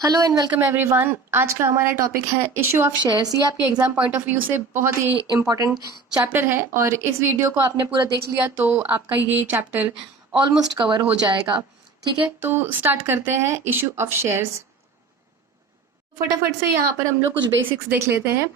Hello and welcome everyone. आज का हमारा टॉपिक है इशू ऑफ शेयर्स। ये आपके एग्जाम पॉइंट ऑफ व्यू से बहुत ही इंपॉर्टेंट चैप्टर है और इस वीडियो को आपने पूरा देख लिया तो आपका ये चैप्टर ऑलमोस्ट कवर हो जाएगा। ठीक है, तो स्टार्ट करते हैं इशू ऑफ शेयर्स। फटाफट से यहाँ पर हम लोग कुछ बेसिक्स देख लेते हैं।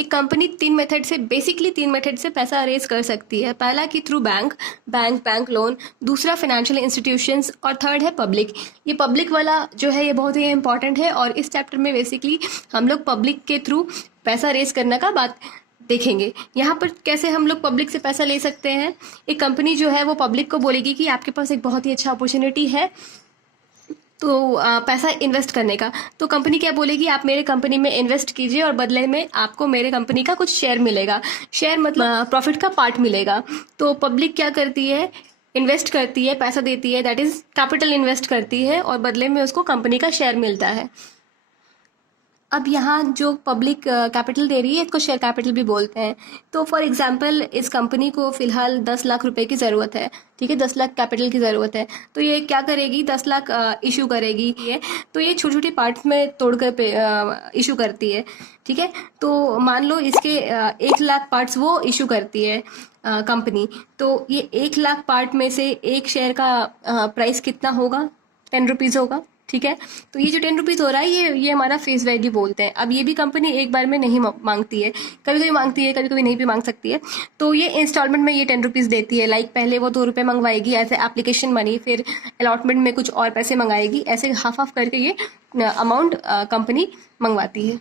एक कंपनी तीन मेथड से पैसा रेज कर सकती है। पहला कि थ्रू बैंक लोन, दूसरा फाइनेंशियल इंस्टीट्यूशंस और थर्ड है पब्लिक। ये पब्लिक वाला जो है ये बहुत ही इंपॉर्टेंट है और इस चैप्टर में बेसिकली हम लोग पब्लिक के थ्रू पैसा रेज करने का बात देखेंगे। यहाँ पर कैसे हम लोग पब्लिक से पैसा ले सकते हैं। एक कंपनी जो है वो पब्लिक को बोलेगी कि आपके पास एक बहुत ही अच्छा अपॉर्चुनिटी है तो पैसा इन्वेस्ट करने का। तो कंपनी क्या बोलेगी, आप मेरे कंपनी में इन्वेस्ट कीजिए और बदले में आपको मेरे कंपनी का कुछ शेयर मिलेगा। शेयर मतलब प्रॉफिट का पार्ट मिलेगा। तो पब्लिक क्या करती है, इन्वेस्ट करती है, पैसा देती है, दैट इज कैपिटल इन्वेस्ट करती है और बदले में उसको कंपनी का शेयर मिलता है। अब यहाँ जो पब्लिक कैपिटल दे रही है इसको शेयर कैपिटल भी बोलते हैं। तो फॉर एग्जांपल इस कंपनी को फिलहाल 10 लाख रुपए की ज़रूरत है। ठीक है, 10 लाख कैपिटल की ज़रूरत है। तो ये क्या करेगी, 10 लाख इशू करेगी। ये तो ये छोटी छोटी पार्ट्स में तोड़कर इशू करती है। ठीक है, तो मान लो इसके 1 लाख पार्ट्स वो इशू करती है कंपनी। तो ये 1 लाख पार्ट में से एक शेयर का प्राइस कितना होगा, 10 रुपीज़ होगा। ठीक है, तो ये जो 10 रुपीज़ हो रहा है ये हमारा फेस वैल्यू बोलते हैं। अब ये भी कंपनी एक बार में नहीं मांगती है, कभी कभी मांगती है, कभी कभी नहीं भी मांग सकती है। तो ये इंस्टॉलमेंट में ये 10 रुपीज़ देती है। लाइक पहले वो 2 रुपये मंगवाएगी एज ए एप्लीकेशन मनी, फिर अलॉटमेंट में कुछ और पैसे मंगाएगी, ऐसे हाफ हाफ करके ये अमाउंट कंपनी मंगवाती है।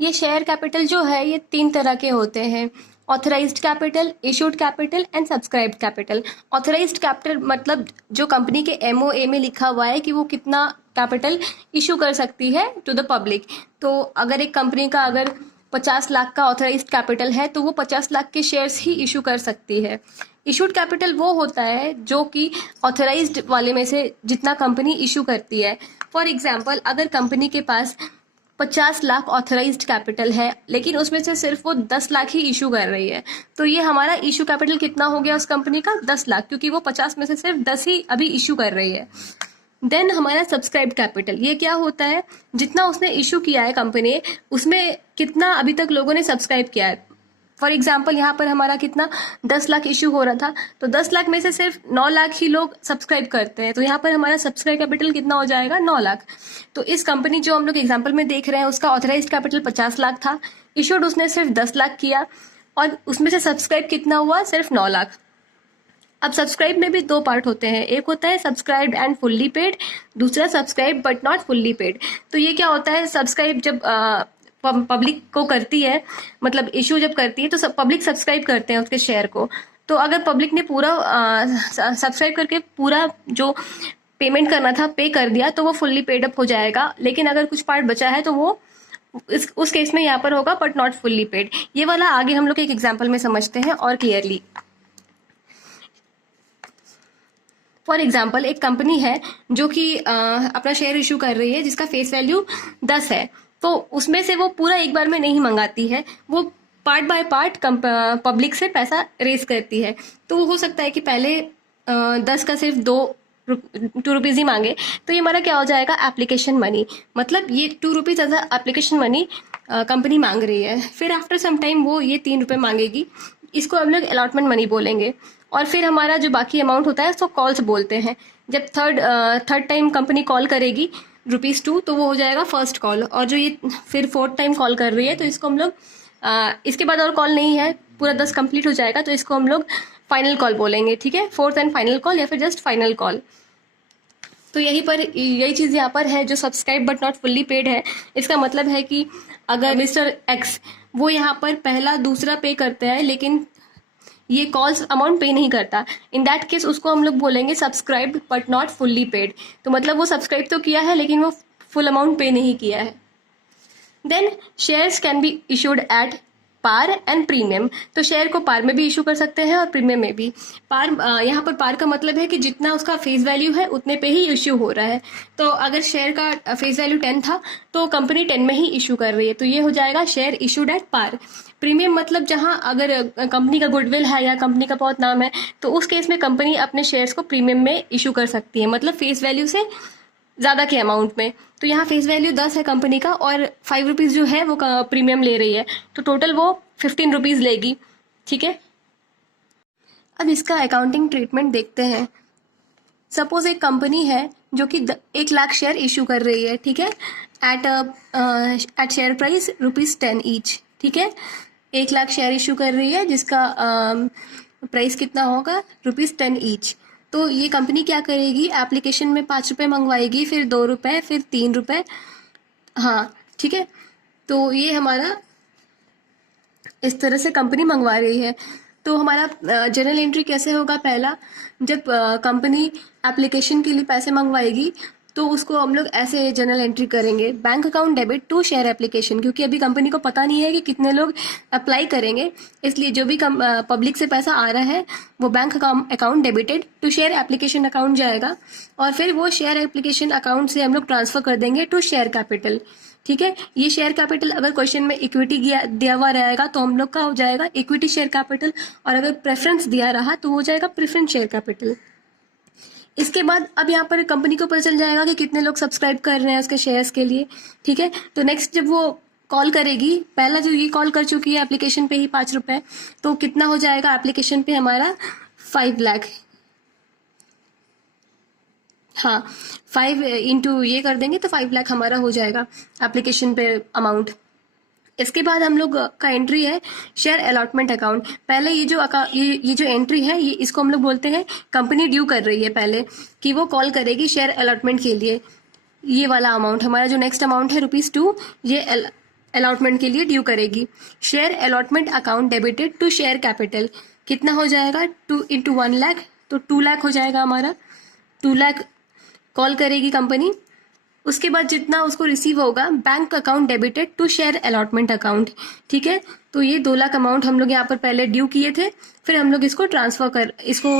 ये शेयर कैपिटल जो है ये 3 तरह के होते हैं, authorised capital, issued capital and subscribed capital. Authorised capital मतलब जो कंपनी के एमओए में लिखा हुआ है कि वो कितना कैपिटल इशू कर सकती है टू द पब्लिक। तो अगर एक कंपनी का अगर 50 लाख का ऑथराइज्ड कैपिटल है तो वो 50 लाख के शेयर्स ही इशू कर सकती है। इशूड कैपिटल वो होता है जो कि ऑथराइज्ड वाले में से जितना कंपनी इशू करती है। फॉर एग्जाम्पल अगर कंपनी के पास 50 लाख ऑथराइज्ड कैपिटल है लेकिन उसमें से सिर्फ वो 10 लाख ही इशू कर रही है, तो ये हमारा इशू कैपिटल कितना हो गया उस कंपनी का, 10 लाख, क्योंकि वो 50 में से सिर्फ 10 ही अभी इशू कर रही है। देन हमारा सब्सक्राइब कैपिटल, ये क्या होता है, जितना उसने इशू किया है कंपनी ने उसमें कितना अभी तक लोगों ने सब्सक्राइब किया है। फॉर एग्जाम्पल यहाँ पर हमारा कितना 10 लाख इशू हो रहा था, तो 10 लाख में से सिर्फ 9 लाख ही लोग सब्सक्राइब करते हैं, तो यहाँ पर हमारा सब्सक्राइब कैपिटल कितना हो जाएगा, 9 लाख। तो इस कंपनी जो हम लोग एग्जाम्पल में देख रहे हैं उसका ऑथराइज्ड कैपिटल 50 लाख था, इशूड उसने सिर्फ 10 लाख किया और उसमें से सब्सक्राइब कितना हुआ, सिर्फ 9 लाख। अब सब्सक्राइब में भी 2 पार्ट होते हैं, एक होता है सब्सक्राइब एंड फुल्ली पेड, दूसरा subscribe but not fully paid. तो ये क्या होता है, सब्सक्राइब जब पब्लिक को करती है, मतलब इशू जब करती है तो सब पब्लिक सब्सक्राइब करते हैं उसके शेयर को। तो अगर पब्लिक ने पूरा सब्सक्राइब करके पूरा जो पेमेंट करना था पे कर दिया तो वो फुल्ली पेड अप हो जाएगा। लेकिन अगर कुछ पार्ट बचा है तो वो उस केस में यहाँ पर होगा बट नॉट फुल्ली पेड। ये वाला आगे हम लोग एक एग्जाम्पल में समझते हैं और क्लियरली। फॉर एग्जाम्पल एक कंपनी है जो कि अपना शेयर इशू कर रही है जिसका फेस वैल्यू 10 है, तो उसमें से वो पूरा एक बार में नहीं मंगाती है, वो पार्ट बाय पार्ट पब्लिक से पैसा रेज करती है। तो वो हो सकता है कि पहले 10 का सिर्फ 2 रुपीज़ ही मांगे, तो ये हमारा क्या हो जाएगा, एप्लीकेशन मनी। मतलब ये 2 rupees as application money company मांग रही है। फिर आफ्टर सम टाइम वो ये 3 रुपये मांगेगी, इसको हम लोग अलॉटमेंट मनी बोलेंगे। और फिर हमारा जो बाकी अमाउंट होता है उसको कॉल्स बोलते हैं। जब थर्ड टाइम कंपनी कॉल करेगी ₹2 तो वो हो जाएगा फर्स्ट कॉल, और जो ये फिर 4th टाइम कॉल कर रही है तो इसको हम लोग इसके बाद और कॉल नहीं है, पूरा 10 कंप्लीट हो जाएगा तो इसको हम लोग फाइनल कॉल बोलेंगे। ठीक है, 4th एंड फाइनल कॉल या फिर जस्ट फाइनल कॉल। तो यही चीज़ यहाँ पर है जो subscribe but not fully paid है। इसका मतलब है कि अगर मिस्टर एक्स वो यहाँ पर पहला दूसरा पे करते हैं लेकिन ये कॉल्स अमाउंट पे नहीं करता, इन दैट केस उसको हम लोग बोलेंगे subscribed but not fully paid. तो मतलब वो सब्सक्राइब तो किया है लेकिन वो फुल अमाउंट पे नहीं किया है। Then shares can be issued at par and premium. तो शेयर को पार में भी इशू कर सकते हैं और प्रीमियम में भी। पार यहाँ पर पार का मतलब है कि जितना उसका फेस वैल्यू है उतने पे ही इशू हो रहा है। तो अगर शेयर का फेस वैल्यू 10 था तो कंपनी 10 में ही इशू कर रही है, तो ये हो जाएगा share issued at par. Premium मतलब जहाँ अगर कंपनी का गुडविल है या कंपनी का बहुत नाम है तो उस केस में कंपनी अपने शेयर्स को प्रीमियम में इशू कर सकती है, मतलब फेस वैल्यू से ज़्यादा के अमाउंट में। तो यहाँ फेस वैल्यू 10 है कंपनी का और 5 रुपीज़ जो है वो प्रीमियम ले रही है, तो टोटल वो 15 रुपीज़ लेगी। ठीक है, अब इसका अकाउंटिंग ट्रीटमेंट देखते हैं। सपोज एक कंपनी है जो कि 1 लाख शेयर इशू कर रही है, ठीक है, एट शेयर प्राइस ₹10 ईच। ठीक है, 1 लाख शेयर इशू कर रही है जिसका प्राइस कितना होगा, ₹10 ईच। तो ये कंपनी क्या करेगी, एप्लीकेशन में 5 रुपये मंगवाएगी, फिर 2 रुपये, फिर 3 रुपये। हाँ ठीक है, तो ये हमारा इस तरह से कंपनी मंगवा रही है। तो हमारा जर्नल एंट्री कैसे होगा, पहला जब कंपनी एप्लीकेशन के लिए पैसे मंगवाएगी तो उसको हम लोग ऐसे जर्नल एंट्री करेंगे, bank account debit to share application, क्योंकि अभी कंपनी को पता नहीं है कि कितने लोग अप्लाई करेंगे, इसलिए जो भी पब्लिक से पैसा आ रहा है वो bank account debited to share application account जाएगा, और फिर वो शेयर एप्लीकेशन अकाउंट से हम लोग ट्रांसफर कर देंगे टू शेयर कैपिटल। ठीक है, ये शेयर कैपिटल अगर क्वेश्चन में इक्विटी दिया हुआ रहेगा तो हम लोग का हो जाएगा इक्विटी शेयर कैपिटल, और अगर प्रेफरेंस दिया रहा तो हो जाएगा प्रेफरेंस शेयर कैपिटल। इसके बाद अब यहाँ पर कंपनी को पता चल जाएगा कि कितने लोग सब्सक्राइब कर रहे हैं उसके शेयर्स के लिए। ठीक है, तो नेक्स्ट जब वो कॉल करेगी, पहला जो ये कॉल कर चुकी है एप्लीकेशन पे ही 5 रुपये, तो कितना हो जाएगा एप्लीकेशन पे हमारा 5 लाख। हाँ, 5 इंटू ये कर देंगे तो 5 लाख हमारा हो जाएगा एप्लीकेशन पे अमाउंट। इसके बाद हम लोग का एंट्री है शेयर अलॉटमेंट अकाउंट। पहले ये जो ये जो एंट्री है ये इसको हम लोग बोलते हैं कंपनी ड्यू कर रही है पहले, कि वो कॉल करेगी शेयर अलॉटमेंट के लिए। ये वाला अमाउंट हमारा जो नेक्स्ट अमाउंट है ₹2, ये अलॉटमेंट के लिए ड्यू करेगी। Share allotment account debited to share capital कितना हो जाएगा, 2 इंटू 1 लाख, तो 2 लाख हो जाएगा हमारा। 2 लाख कॉल करेगी कंपनी। उसके बाद जितना उसको रिसीव होगा bank account debited to share allotment account. ठीक है, तो ये 2 लाख अमाउंट हम लोग यहाँ पर पहले ड्यू किए थे, फिर हम लोग इसको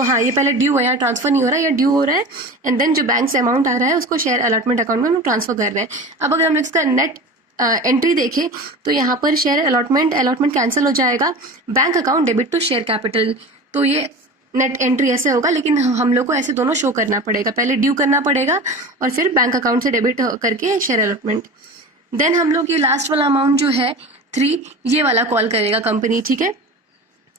हाँ ये पहले ड्यू है, यहाँ ट्रांसफर नहीं हो रहा है, या ड्यू हो रहा है, एंड देन जो बैंक से अमाउंट आ रहा है उसको शेयर अलॉटमेंट अकाउंट में हम लोग ट्रांसफर कर रहे हैं। अब अगर हम लोग इसका नेट एंट्री देखें तो यहाँ पर शेयर अलॉटमेंट कैंसिल हो जाएगा, bank account debit to share capital. तो ये नेट एंट्री ऐसे होगा, लेकिन हम लोग को ऐसे दोनों शो करना पड़ेगा, पहले ड्यू करना पड़ेगा और फिर बैंक अकाउंट से डेबिट करके शेयर अलॉटमेंट। देन हम लोग ये लास्ट वाला अमाउंट जो है 3, ये वाला कॉल करेगा कंपनी। ठीक है,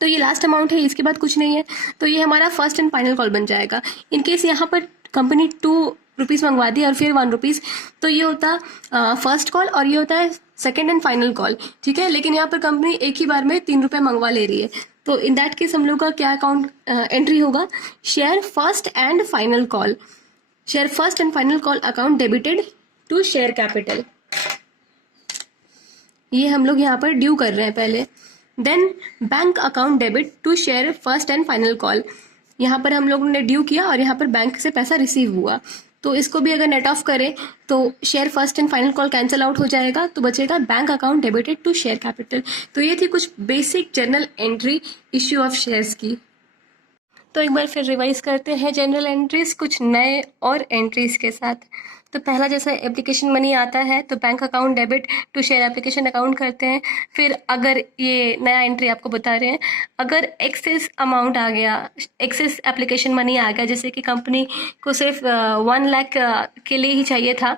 तो ये लास्ट अमाउंट है, इसके बाद कुछ नहीं है, तो ये हमारा फर्स्ट एंड फाइनल कॉल बन जाएगा। इनकेस यहाँ पर कंपनी 2 रुपीज़ मंगवा दी और फिर 1 रुपीज़, तो ये होता फर्स्ट कॉल और ये होता है सेकेंड एंड फाइनल कॉल। ठीक है, लेकिन यहाँ पर कंपनी एक ही बार में 3 रुपये मंगवा ले रही है, तो इन दैट केस हम लोग का क्या अकाउंट एंट्री होगा, share first and final call, share first and final call account debited to share capital. ये हम लोग यहाँ पर ड्यू कर रहे हैं पहले। Then bank account debit to share first and final call, यहाँ पर हम लोगों ने ड्यू किया और यहाँ पर बैंक से पैसा रिसीव हुआ, तो इसको भी अगर नेट ऑफ करें तो share first and final call cancel out हो जाएगा, तो बचेगा bank account debited to share capital. तो ये थी कुछ basic journal entry issue of shares की। तो एक बार फिर रिवाइज करते हैं जनरल एंट्रीज कुछ नए और एंट्रीज के साथ। तो पहला जैसा एप्लीकेशन मनी आता है तो bank account debit to share application account करते हैं। फिर अगर ये नया एंट्री आपको बता रहे हैं, अगर एक्सेस अमाउंट आ गया, एक्सेस एप्लीकेशन मनी आ गया, जैसे कि कंपनी को सिर्फ 1 लाख के लिए ही चाहिए था,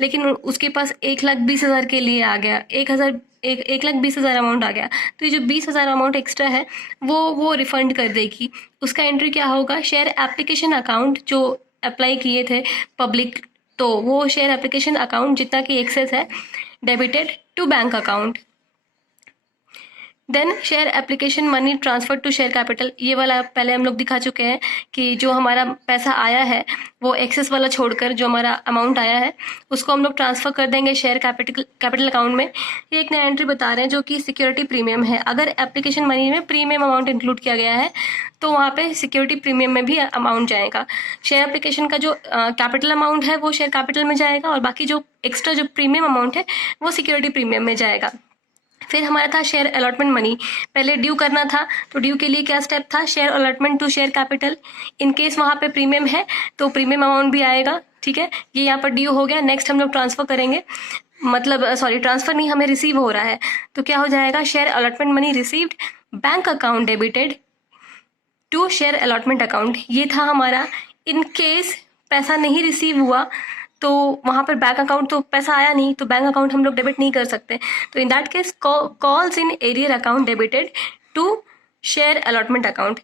लेकिन उसके पास 1,20,000 के लिए आ गया, 1,20,000 अमाउंट आ गया, तो ये जो 20,000 अमाउंट एक्स्ट्रा है वो रिफंड कर देगी। उसका एंट्री क्या होगा, शेयर एप्लीकेशन अकाउंट जो अप्लाई किए थे पब्लिक, तो वो शेयर एप्लीकेशन अकाउंट जितना कि एक्सेस है debited to bank account. Then share application money transfer to share capital, ये वाला पहले हम लोग दिखा चुके हैं कि जो हमारा पैसा आया है वो एक्सेस वाला छोड़कर जो हमारा अमाउंट आया है उसको हम लोग ट्रांसफ़र कर देंगे शेयर कैपिटल अकाउंट में। ये एक नया एंट्री बता रहे हैं जो कि सिक्योरिटी प्रीमियम है। अगर एप्लीकेशन मनी में प्रीमियम अमाउंट इंक्लूड किया गया है तो वहाँ पे सिक्योरिटी प्रीमियम में भी अमाउंट जाएगा। शेयर एप्लीकेशन का जो कैपिटल अमाउंट है वो शेयर कैपिटल में जाएगा और बाकी जो एक्स्ट्रा जो प्रीमियम अमाउंट है वो सिक्योरिटी प्रीमियम में जाएगा। फिर हमारा था शेयर अलॉटमेंट मनी, पहले ड्यू करना था, तो ड्यू के लिए क्या स्टेप था, share allotment to share capital. In case वहाँ पे प्रीमियम है तो प्रीमियम अमाउंट भी आएगा। ठीक है, ये यहाँ पर ड्यू हो गया। नेक्स्ट हम लोग ट्रांसफर करेंगे, मतलब सॉरी ट्रांसफर नहीं, हमें रिसीव हो रहा है, तो क्या हो जाएगा, share allotment money received bank account debited to share allotment account. ये था हमारा। इन केस पैसा नहीं रिसीव हुआ तो वहाँ पर बैंक अकाउंट तो पैसा आया नहीं, तो बैंक अकाउंट हम लोग डेबिट नहीं कर सकते। तो in that case calls in arrear account debited to share allotment account.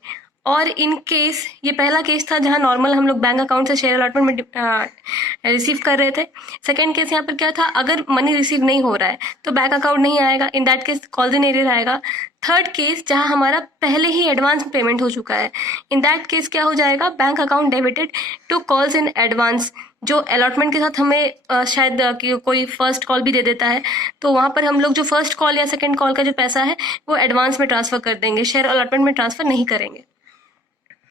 और इन केस, ये पहला केस था जहाँ नॉर्मल हम लोग बैंक अकाउंट से शेयर अलॉटमेंट में रिसीव कर रहे थे। सेकेंड केस यहाँ पर क्या था, अगर मनी रिसीव नहीं हो रहा है तो बैंक अकाउंट नहीं आएगा, इन that case calls in arrear आएगा। थर्ड केस जहाँ हमारा पहले ही एडवांस पेमेंट हो चुका है, इन दैट केस क्या हो जाएगा, bank account debited to calls in advance. जो अलॉटमेंट के साथ हमें शायद कोई फर्स्ट कॉल भी दे देता है, तो वहाँ पर हम लोग जो फर्स्ट कॉल या सेकेंड कॉल का जो पैसा है वो एडवांस में ट्रांसफ़र कर देंगे, शेयर अलॉटमेंट में ट्रांसफ़र नहीं करेंगे।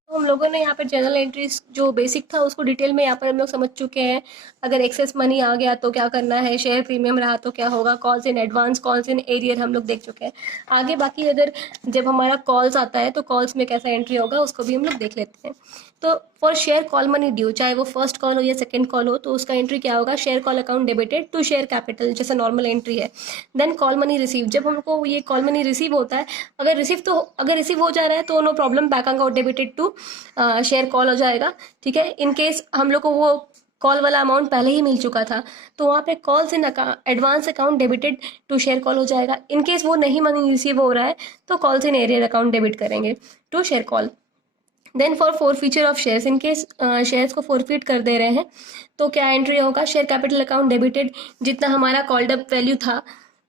तो हम लोगों ने यहाँ पर जनरल एंट्रीज जो बेसिक था उसको डिटेल में यहाँ पर हम लोग समझ चुके हैं। अगर एक्सेस मनी आ गया तो क्या करना है, शेयर प्रीमियम रहा तो क्या होगा, calls in advance, calls in arrear हम लोग देख चुके हैं। आगे बाकी अगर जब हमारा कॉल्स आता है तो कॉल्स में कैसा एंट्री होगा उसको भी हम लोग देख लेते हैं। तो for share call money due, चाहे वो फर्स्ट कॉल हो या सेकंड कॉल हो, तो उसका एंट्री क्या होगा, share call account debited to share capital, जैसा नॉर्मल एंट्री है। देन कॉल मनी रिसीव, जब हमको ये कॉल मनी रिसीव होता है, अगर रिसीव हो जा रहा है तो no problem, bank account debited to share call हो जाएगा। ठीक है, इन केस हम लोग को वो कॉल वाला अमाउंट पहले ही मिल चुका था तो वहाँ पे calls in advance account debited to share call हो जाएगा। इन केस वो नहीं मनी रिसीव हो रहा है तो calls in arrear account debit करेंगे to share call. Then for forfeiture of shares, in case shares को फॉरफिट कर दे रहे हैं तो क्या एंट्री होगा, शेयर कैपिटल अकाउंट डेबिटेड, जितना हमारा कॉल्ड अप वैल्यू था,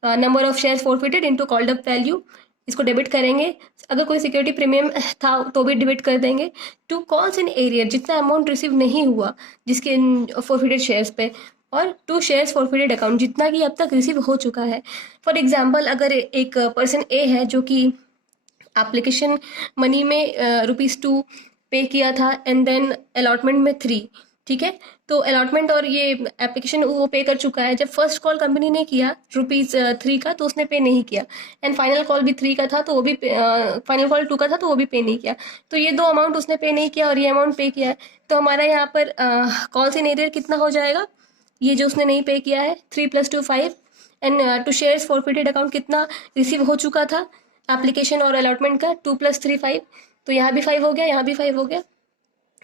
number of shares forfeited into called up value, इसको डेबिट करेंगे। अगर कोई सिक्योरिटी प्रीमियम था तो भी डेबिट कर देंगे टू कॉल्स इन एरियर, जितना अमाउंट रिसीव नहीं हुआ जिसके फॉरफिटेड शेयर्स पे, और टू शेयर्स फॉरफिटेड अकाउंट, जितना कि अब तक रिसीव हो चुका है। फॉर एग्जाम्पल, अगर एक पर्सन ए है जो कि एप्लीकेशन मनी में ₹2 पे किया था एंड देन अलॉटमेंट में 3, ठीक है, तो अलॉटमेंट और ये एप्लीकेशन वो पे कर चुका है। जब फर्स्ट कॉल कंपनी ने किया ₹3 का तो उसने पे नहीं किया, एंड फाइनल कॉल भी 3 का था तो वो भी फाइनल कॉल 2 का था तो वो भी पे नहीं किया। तो ये 2 अमाउंट उसने पे नहीं किया और ये अमाउंट पे किया है, तो हमारा यहाँ पर कॉल्स इन एरियर कितना हो जाएगा, ये जो उसने नहीं पे किया है 3 + 2 5, and to shares forfeited account कितना रिसीव हो चुका था एप्लीकेशन और अलॉटमेंट का, 2 + 3 5, तो यहाँ भी 5 हो गया, यहाँ भी 5 हो गया।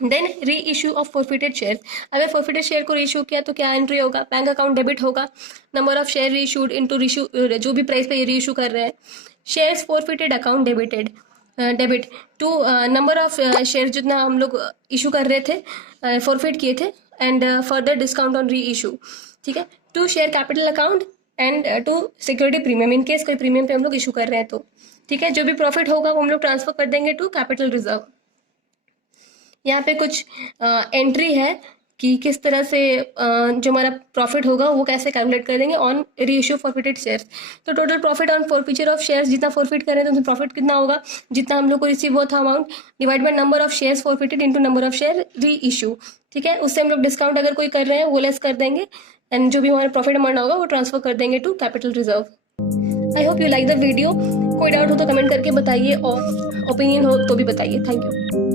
Then reissue of forfeited share, अगर फॉरफिटेड शेयर को री इशू किया तो क्या एंट्री होगा, बैंक अकाउंट डेबिट होगा, number of share reissued into जो भी प्राइस पे री इशू कर रहे हैं, shares forfeited account debit to number of share जितना हम लोग इशू कर रहे थे, फॉरफिट किए थे, and further discount on reissue, ठीक है, to share capital account and to security premium, in case कोई प्रीमियम पे हम लोग इशू कर रहे हैं तो, ठीक है, जो भी प्रॉफिट होगा वो हम लोग ट्रांसफर कर देंगे टू कैपिटल रिजर्व। यहाँ पे कुछ एंट्री है कि किस तरह से जो हमारा प्रॉफिट होगा वो कैसे कैलकुलेट कर देंगे on reissue forfeited shares. तो total profit on forfeiture of shares, जितना फॉरफिट करें तो प्रॉफिट कितना होगा, जितना हम लोग को रिसीव हुआ था amount, divide by number of shares forfeited into number of share री इशू, ठीक है, उससे हम लोग डिस्काउंट अगर कोई कर रहे हैं वो लेस कर देंगे, एंड जो भी हमारा प्रॉफिट अमाउंट होगा वो ट्रांसफर कर देंगे to capital reserve. I hope you like the video. कोई डाउट हो तो कमेंट करके बताइए और ओपिनियन हो तो भी बताइए। Thank you.